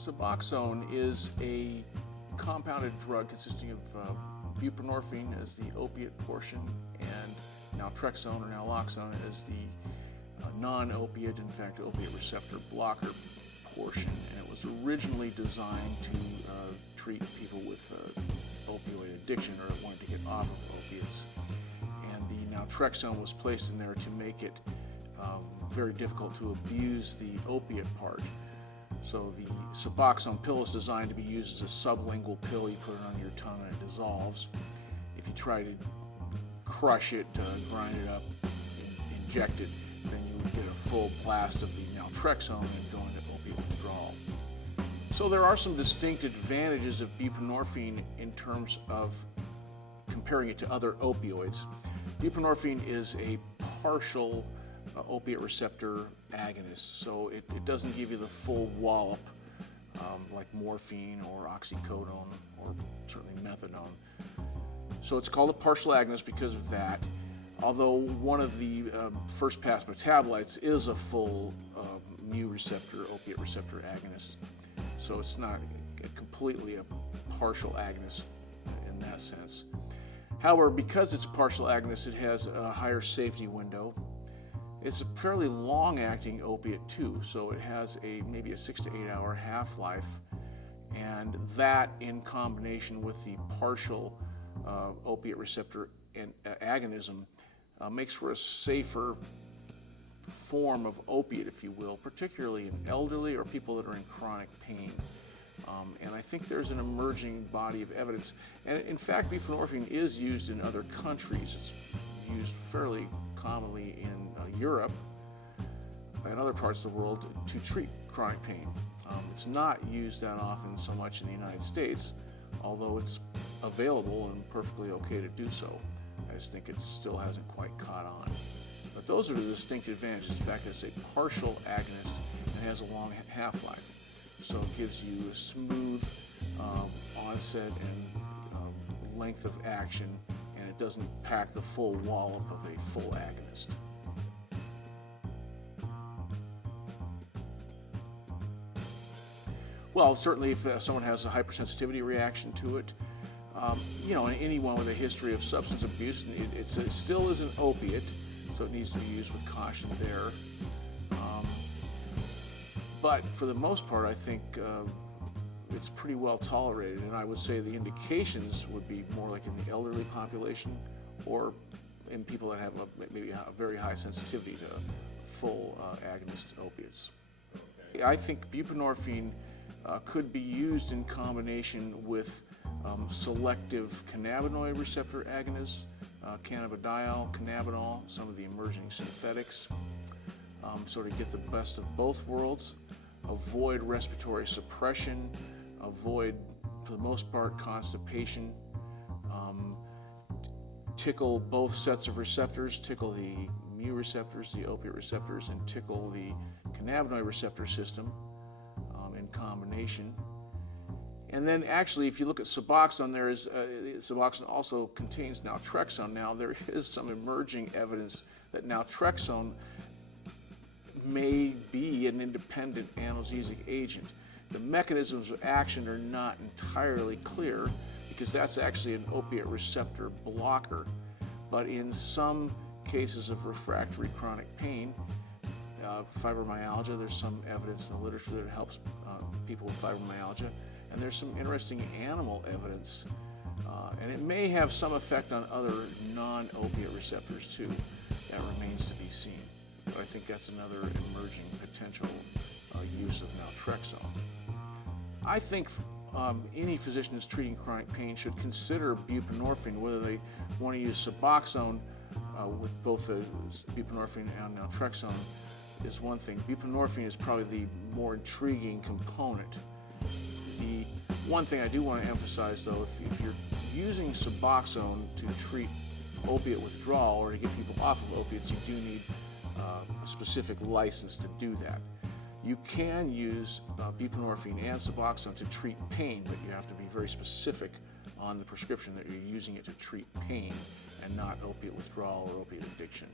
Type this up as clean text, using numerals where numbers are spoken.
Suboxone is a compounded drug consisting of buprenorphine as the opiate portion and naltrexone or naloxone as the non-opiate, in fact, opiate receptor blocker portion. And it was originally designed to treat people with opioid addiction or that wanted to get off of opiates. And the naltrexone was placed in there to make it very difficult to abuse the opiate part. So the Suboxone pill is designed to be used as a sublingual pill. You put it on your tongue and it dissolves. If you try to crush it, grind it up, inject it, then you would get a full blast of the naltrexone and go into opiate withdrawal. So there are some distinct advantages of buprenorphine in terms of comparing it to other opioids. Buprenorphine is a partial opiate receptor agonist, so it doesn't give you the full wallop like morphine or oxycodone or certainly methadone. So it's called a partial agonist because of that, although one of the first pass metabolites is a full mu receptor, opiate receptor agonist. So it's not completely a partial agonist in that sense. However, because it's a partial agonist, it has a higher safety window. It's a fairly long-acting opiate too, so it has maybe a 6 to 8 hour half-life, and that in combination with the partial opiate receptor agonism makes for a safer form of opiate, if you will, particularly in elderly or people that are in chronic pain. And I think there's an emerging body of evidence. And in fact, buprenorphine is used in other countries. It's used fairly commonly in Europe and other parts of the world to treat chronic pain. It's not used that often so much in the United States, although it's available and perfectly okay to do so. I just think it still hasn't quite caught on. But those are the distinct advantages. In fact, it's a partial agonist and has a long half-life. So it gives you a smooth onset and length of action, and it doesn't pack the full wallop of a full agonist. Well, certainly if someone has a hypersensitivity reaction to it, anyone with a history of substance abuse, it still is an opiate, so it needs to be used with caution there. But for the most part, I think it's pretty well tolerated, and I would say the indications would be more like in the elderly population or in people that have maybe a very high sensitivity to full agonist opiates. Okay. I think buprenorphine could be used in combination with selective cannabinoid receptor agonists, cannabidiol, cannabinol, some of the emerging synthetics, so to get the best of both worlds, avoid respiratory suppression, avoid, for the most part, constipation, tickle both sets of receptors, tickle the mu receptors, the opiate receptors, and tickle the cannabinoid receptor system in combination. And then actually, if you look at Suboxone, Suboxone also contains naltrexone. Now, there is some emerging evidence that naltrexone may be an independent analgesic agent. The mechanisms of action are not entirely clear because that's actually an opiate receptor blocker. But in some cases of refractory chronic pain, fibromyalgia, there's some evidence in the literature that it helps people with fibromyalgia. And there's some interesting animal evidence. And it may have some effect on other non-opiate receptors too. That remains to be seen. But I think that's another emerging potential use of naltrexone. I think any physician who's treating chronic pain should consider buprenorphine, whether they want to use Suboxone with both the buprenorphine and naltrexone is one thing. Buprenorphine is probably the more intriguing component. The one thing I do want to emphasize, though, if you're using Suboxone to treat opiate withdrawal or to get people off of opiates, you do need a specific license to do that. You can use buprenorphine and Suboxone to treat pain, but you have to be very specific on the prescription that you're using it to treat pain and not opiate withdrawal or opiate addiction.